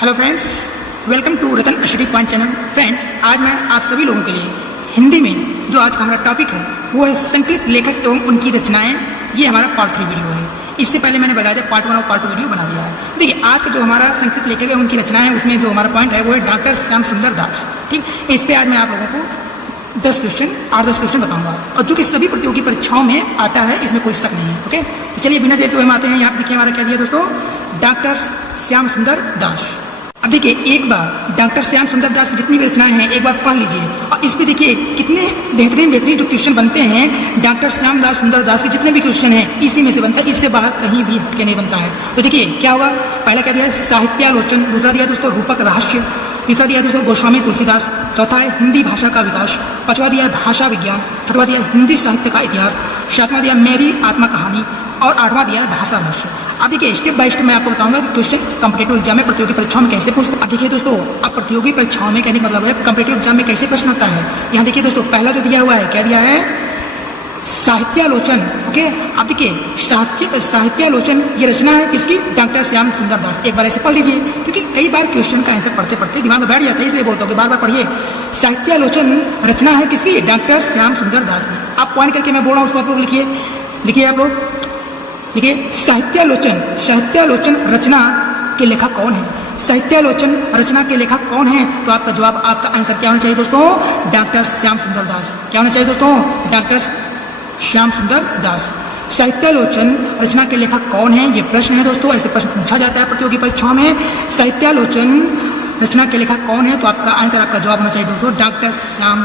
Hello friends, welcome to Ratan Ashri point channel. Friends, आज मैं आप सभी लोगों के लिए हिंदी में जो आज का हमारा टॉपिक है वो है संकलित लेखक एवं उनकी रचनाएं। ये हमारा पार्ट 3 वीडियो है। इससे पहले मैंने बता दिया पार्ट 1 और पार्ट 2 वीडियो बना दिया है। देखिए, आज का जो हमारा संकलित लेखक है उनकी रचनाएं है, उसमें जो हमारा पॉइंट है वो है डॉक्टर श्याम सुंदर दास। ठीक, इस पर आज मैं आप लोगों को 10 क्वेश्चन बताऊंगा, और जो कि सभी प्रतियोगी परीक्षाओं में आता है, इसमें कोई शक नहीं है। ओके, तो चलिए बिना देर के हम आते हैं। यहाँ देखिए हमारा क्या दिया दोस्तों, डॉक्टर श्याम सुंदर दास। अब देखिए, एक बार डॉक्टर श्याम सुंदर दास की जितनी भी रचनाएं हैं एक बार पढ़ लीजिए, और इस पे देखिए कितने बेहतरीन जो क्वेश्चन बनते हैं। डॉक्टर श्याम दास सुंदर दास के जितने भी क्वेश्चन हैं इसी में से बनता है, इससे बाहर कहीं भी हटके नहीं बनता है। तो देखिए क्या होगा, पहला क्या दिया, साहित्यालोचन। दूसरा दिया दोस्तों रूपक रहस्य। तीसरा दिया दोस्तों गोस्वामी तुलसीदास। चौथा है हिंदी भाषा का विकास। पांचवा दिया है भाषा विज्ञान। छठवा दिया हिंदी साहित्य का इतिहास। सातवां दिया मेरी आत्मा कहानी, और आठवां दिया है भाषा रहस्य। अब देखिए स्टेप बाय स्टेप मैं आपको बताऊंगा कि क्वेश्चन कॉम्पिटिटिव एग्जाम में, प्रतियोगी परीक्षाओं में कैसे पूछते हैं। अब देखिए दोस्तों, अब प्रतियोगी परीक्षाओं में कहने का मतलब है कॉम्पिटिटिव एग्जाम में कैसे प्रश्न होता है। यहाँ देखिए दोस्तों, पहला जो दिया हुआ है, क्या दिया है, साहित्यालोचन। ओके, अब देखिए साहित्यालोचन ये रचना है किसकी, डॉक्टर श्याम सुंदर दास। एक बार ऐसे पढ़ लीजिए, क्योंकि कई बार क्वेश्चन का आंसर पढ़ते पढ़ते दिमाग में बैठ जाता है, इसलिए बोलता हूँ कि बार बार पढ़िए। साहित्यालोचन रचना है किसकी, डॉक्टर श्याम सुंदर दास की। आप पॉइंट करके मैं बोल रहा हूँ, उसको आप लोग लिखिए आप लोग देखिए, साहित्यालोचन रचना के लेखक कौन है। साहित्यालोचन रचना के लेखक कौन है, तो आपका जवाब, आपका आंसर क्या होना चाहिए दोस्तों, डॉक्टर श्याम सुंदर दास। क्या होना चाहिए दोस्तों, डॉक्टर श्याम सुंदर दास। साहित्यालोचन रचना के लेखक कौन है, ये प्रश्न है दोस्तों, ऐसे प्रश्न पूछा जाता है प्रतियोगी परीक्षाओं में। साहित्यालोचन रचना के लेखक कौन है, तो आपका आंसर, आपका जवाब होना चाहिए दोस्तों, डॉक्टर श्याम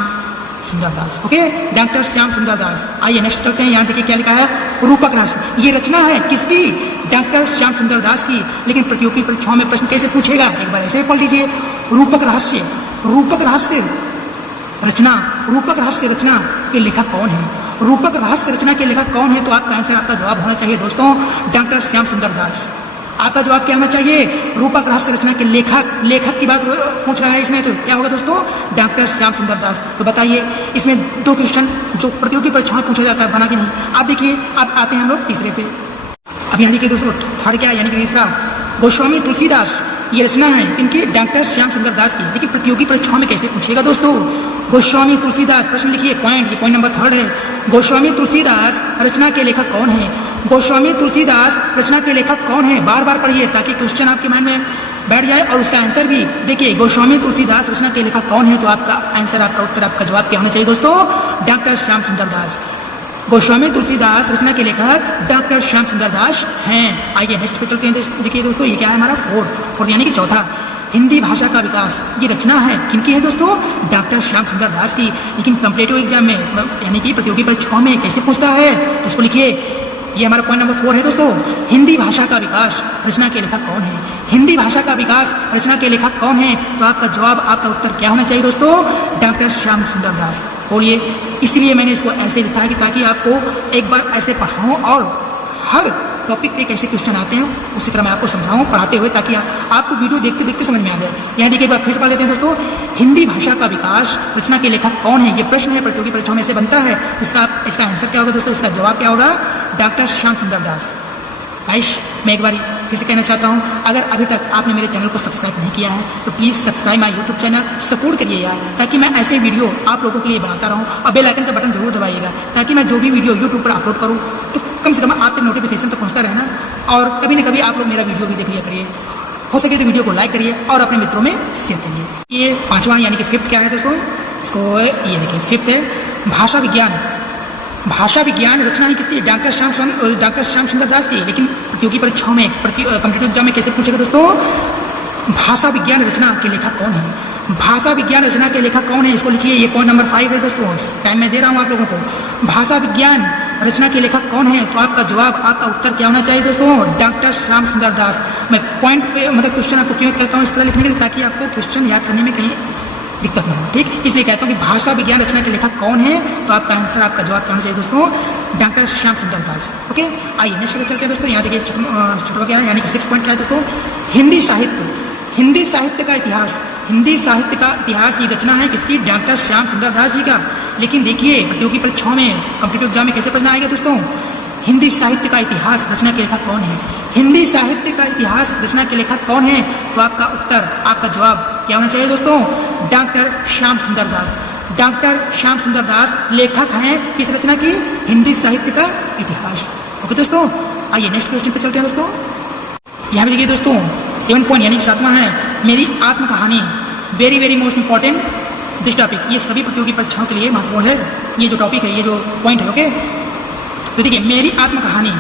सुंदर दास। ओके, डॉक्टर श्याम सुंदर दास। आइए नेक्स्ट चलते हैं। यहाँ देखिए क्या लिखा है, रूपक रहस्य। ये रचना है किसकी, डॉक्टर श्याम सुंदर दास की। लेकिन प्रतियोगी परीक्षाओं में प्रश्न कैसे पूछेगा, एक बार ऐसे पढ़ लीजिए, रूपक रहस्य रचना के लेखक कौन है। रूपक रहस्य रचना के लेखक कौन है, तो आपका आंसर, आपका जवाब होना चाहिए दोस्तों, डॉक्टर श्याम सुंदर दास। आपका जवाब क्या होना चाहिए, रूपक रहस्य रचना के लेखक की बात पूछ रहा है इसमें, तो क्या होगा दोस्तों, डॉक्टर श्याम सुंदर दास। तो बताइए, इसमें 2 क्वेश्चन जो प्रतियोगी परीक्षाओं में पूछा जाता है, बना कि नहीं। आप देखिए, अब आते हैं हम लोग तीसरे पे। अब यहाँ देखिए दोस्तों, थर्ड क्या है, यानी कि तीसरा, गोस्वामी तुलसीदास। ये रचना है इनके, डॉक्टर श्याम सुंदर दास की। देखिए प्रतियोगी परीक्षाओं में कैसे पूछेगा दोस्तों, गोस्वामी तुलसीदास। प्रश्न लिखिए, ये पॉइंट नंबर 3 है। गोस्वामी तुलसीदास रचना के लेखक कौन है। गोस्वामी तुलसीदास रचना के लेखक कौन है, बार बार पढ़िए ताकि क्वेश्चन आपके माइंड में बैठ जाए, और उसका आंसर भी। देखिए, गोस्वामी तुलसीदास रचना के लेखक कौन है, तो आपका आंसर, आपका उत्तर, आपका जवाब क्या होना चाहिए दोस्तों, डॉक्टर श्याम सुंदर दास। गोस्वामी तुलसीदास रचना के लेखक डॉक्टर श्याम सुंदर दास हैं। आइए नेक्स्ट पे चलते हैं। देखिए दोस्तों, ये क्या है हमारा, फोर्थ यानी कि चौथा, हिंदी भाषा का विकास। ये रचना है किनकी है दोस्तों, डॉक्टर श्याम सुंदर दास की। लेकिन कॉम्पिटिटिव एग्जाम में, यानी कि प्रतियोगी परीक्षाओं में कैसे पूछता है, तो उसको लिखिए। ये हमारा पॉइंट नंबर 4 है दोस्तों, हिंदी भाषा का विकास रचना के लेखक कौन है। हिंदी भाषा का विकास रचना के लेखक कौन है, तो आपका जवाब, आपका उत्तर क्या होना चाहिए दोस्तों, डॉक्टर श्याम सुंदर दास। बोलिए, इसलिए मैंने इसको ऐसे लिखा है कि ताकि आपको एक बार ऐसे पढ़ाऊं, और हर टॉपिक पे कैसे क्वेश्चन आते हैं उसी तरह मैं आपको समझाऊं पढ़ाते हुए, ताकि आपको वीडियो देखते समझ में आ जाए। यहाँ देखिए, एक बार फिर पढ़ लेते हैं दोस्तों, हिंदी भाषा का विकास रचना के लेखक कौन है। ये प्रश्न है, प्रतियोगी परीक्षाओं में से बनता है। इसका आंसर क्या होगा दोस्तों, इसका जवाब क्या होगा, डॉक्टर श्याम सुंदर दास। आइश, मैं एक बार फिर से कहना चाहता हूँ, अगर अभी तक आपने मेरे चैनल को सब्सक्राइब नहीं किया है तो please subscribe my YouTube channel, support करिए यार, ताकि मैं ऐसे वीडियो आप लोगों के लिए बनाता रहूँ। और बेल आइकन का बटन जरूर दबाइएगा, ताकि मैं जो भी वीडियो यूट्यूब पर अपलोड करूँ तो कम से कम आप तक नोटिफिकेशन तो पहुँचता रहना, और कभी न कभी आप लोग मेरा वीडियो भी देख लिया करिए। हो सके तो वीडियो को लाइक करिए और अपने मित्रों में शेयर करिए। ये 5वां यानी कि 5th क्या है दोस्तों, इसको ये देखिए, 5th है भाषा विज्ञान। भाषा विज्ञान रचना है किसकी, डॉक्टर श्याम सुंदर दास की। लेकिन प्रतियोगी परीक्षाओं में, कॉम्पिटिटिव एग्जाम में कैसे पूछेगा दोस्तों, भाषा विज्ञान रचना के लेखक कौन है। भाषा विज्ञान रचना के लेखक कौन है, इसको लिखिए। ये पॉइंट नंबर 5 है दोस्तों, टाइम मैं दे रहा हूँ आप लोगों को। भाषा विज्ञान रचना के लेखक कौन है, तो आपका जवाब, आपका उत्तर क्या होना चाहिए दोस्तों, डॉक्टर श्याम सुंदर दास। मैं पॉइंट पे, मतलब क्वेश्चन आपको क्यों कहता हूँ इस तरह लिखने के लिए, ताकि आपको क्वेश्चन याद करने में कहीं दिक्कत ना हो। ठीक, इसलिए कहता हूँ कि भाषा विज्ञान रचना के लेखक कौन है, तो आपका आंसर, आपका जवाब क्या होना चाहिए दोस्तों, डॉक्टर श्याम सुंदर दास। ओके, आइए नेक्स्ट पे चलते हैं दोस्तों। यहाँ देखिए छोटा क्या है, यानी कि 6 पॉइंट क्या है दोस्तों, हिंदी साहित्य का इतिहास। हिंदी साहित्य का इतिहास ये रचना है किसकी, डॉक्टर श्याम सुंदर दास जी का। लेकिन देखिए प्रतियोगी परीक्षाओं में, कॉम्पिटिटिव एग्जाम में कैसे प्रश्न आएगा दोस्तों, हिंदी साहित्य का इतिहास रचना के लेखक कौन है? हिंदी साहित्य का इतिहास रचना के लेखक कौन है? तो आपका उत्तर, आपका जवाब क्या होना चाहिए दोस्तों? डॉक्टर श्याम सुंदर दास। डॉक्टर श्याम सुंदर दास लेखक हैं किस रचना की? हिंदी साहित्य का इतिहास। ओके दोस्तों, आइए नेक्स्ट क्वेश्चन पे चलते हैं दोस्तों। यहाँ पे देखिए दोस्तों 7 पॉइंट यानी 7वां है मेरी आत्म कहानी। Very very most important this topic. ये सभी प्रतियोगी परीक्षाओं के लिए महत्वपूर्ण है, ये जो टॉपिक है, ये जो पॉइंट है। ओके, तो देखिए मेरी आत्म कहानी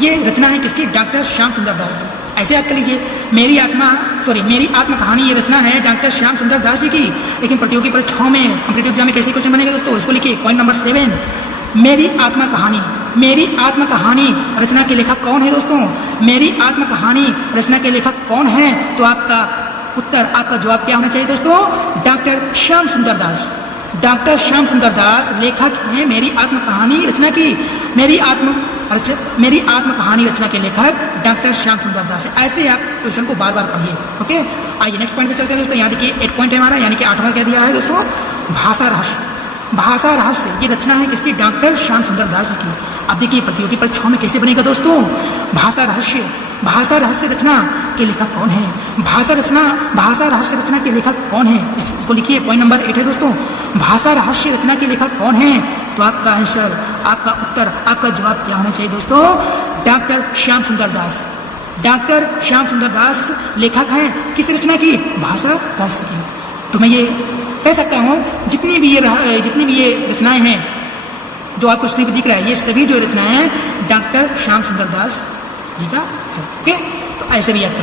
ये रचना है किसकी? डॉक्टर श्याम सुंदर दास की। ऐसे याद कर लीजिए, मेरी आत्म कहानी ये रचना है डॉक्टर श्याम सुंदर दास जी की। लेकिन प्रतियोगी परीक्षाओं में, कॉम्पिटिटिव एग्जाम में कैसे क्वेश्चन बनेगा दोस्तों? इसको लिखिए पॉइंट नंबर 7, मेरी आत्म कहानी। मेरी आत्म कहानी रचना के लेखक कौन है दोस्तों? मेरी आत्म कहानी रचना के लेखक कौन है? तो आपका उत्तर, आपका जवाब क्या होना चाहिए दोस्तों? डॉक्टर श्याम सुंदर दास। डॉक्टर श्याम सुंदर दास लेखक हैं मेरी आत्म कहानी रचना की। मेरी आत्म कहानी रचना के लेखक डॉक्टर श्याम सुंदर दास है। ऐसे आप क्वेश्चन को बार बार पढ़िए। ओके, आइए नेक्स्ट पॉइंट पे चलते हैं दोस्तों। यहाँ देखिए 8 पॉइंट है हमारा, यानी कि 8वां क्या दिया है दोस्तों? भाषा रहस्य। भाषा रहस्य ये रचना है किसकी? डॉक्टर श्याम सुंदर दास जी की। अब देखिए प्रतियोगी परीक्षाओं में कैसे बनेगा दोस्तों? भाषा रहस्य। भाषा रहस्य रचना के लेखक कौन है? भाषा रहस्य रचना के लेखक कौन है? इसको लिखिए पॉइंट नंबर 8 है दोस्तों। भाषा रहस्य रचना के लेखक कौन है? तो आपका आंसर, आपका उत्तर, आपका जवाब क्या होना चाहिए दोस्तों? डॉक्टर श्याम सुंदर दास। डॉक्टर श्याम सुंदर दास लेखक हैं किस रचना की? भाषा रहस्य की। तो मैं ये कह सकता हूँ जितनी भी ये रचनाएं हैं जो आपको स्क्रीन पर दिख रहा है, ये सभी जो रचनाएं हैं डॉक्टर श्याम सुंदर दास जी का। ओके, तो ऐसे भी याद कर